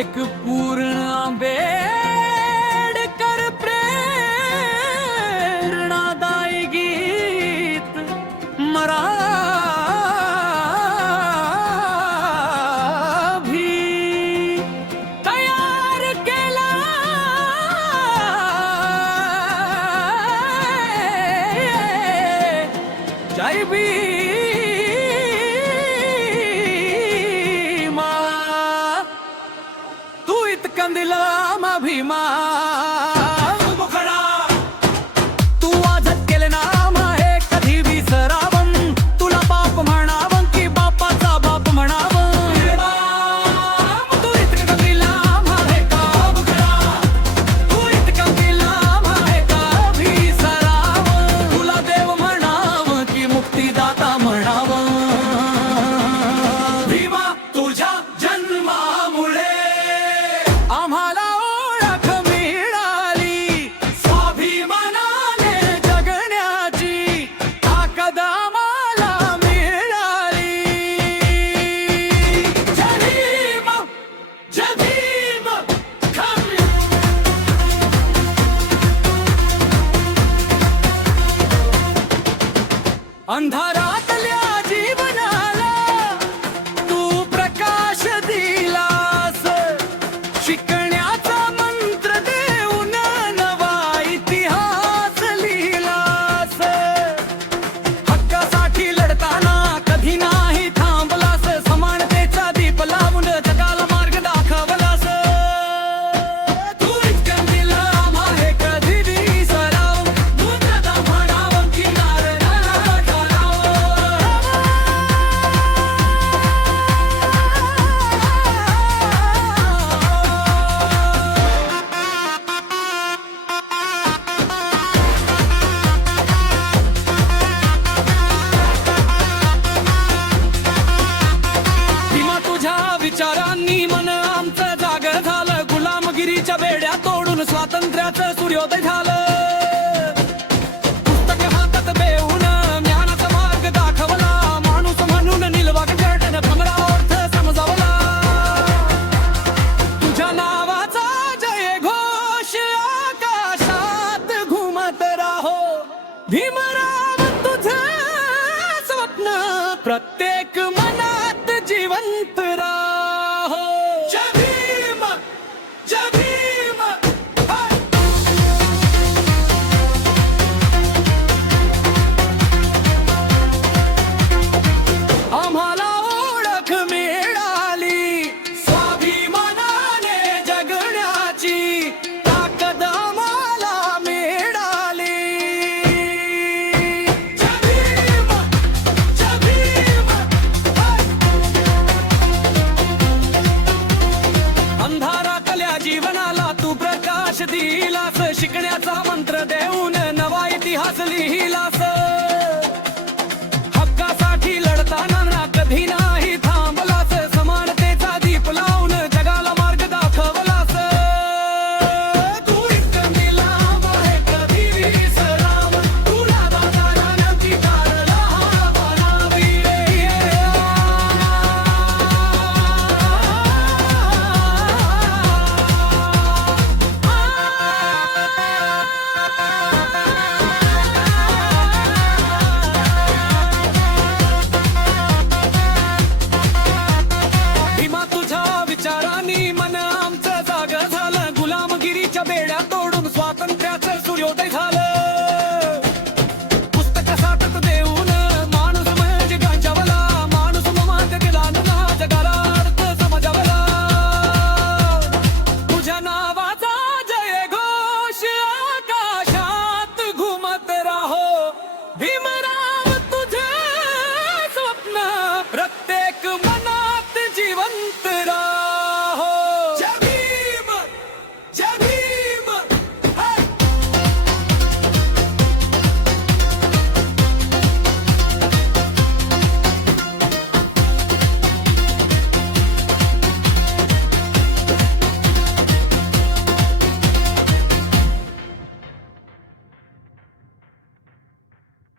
एक पूर्ण आंबेडकर प्रेरणादायी गीत मराठी तयार केला जय भीमा तू इतकंदिला मा भीमा तू आझाद केले नाम हे कधी विसरावं तुला बाप म्हणावं की बापाचा बाप म्हणावं तू इतकंदिला मा हे का तू इतकंदिला मा हे का विसरावं तुला देव म्हणावं की मुक्तिदाता म्हणावं भीमा तुझ्या जन्मामुळे आम्हाला ओळख मिळाली स्वाभिमानाने जगण्याची ताकद आम्हाला मिळाली जय भीम जय भीम अंधारातल्या जीवनाला तू प्रकाश दिलास शिकण्याचा मंत्र देऊन नवा इतिहास लिहिलास हक्कासाठी लढताना कधी नाही थांबलास समानतेचा दीप लावून जगाला मार्ग दाखवलास तू इतकं दिलं आहे कधी विसरावं दूतदा म्हणावं की नारायणाला भीमा तुझ्या विचारांनी मन आमचं जाग झालं गुलामगिरीच्या बेड्या तोडून स्वातंत्र्याचं सूर्योदय झालं पुस्तक हातात बेहून ज्ञानाचा मार्ग दाखवला माणूस म्हणून निलवाग जटन भमरा अर्थ समजावला तुझ्या नावाचा जय घोष आकाशात घुमत राहो भीमराव तुझं स्वप्न प्रत्येक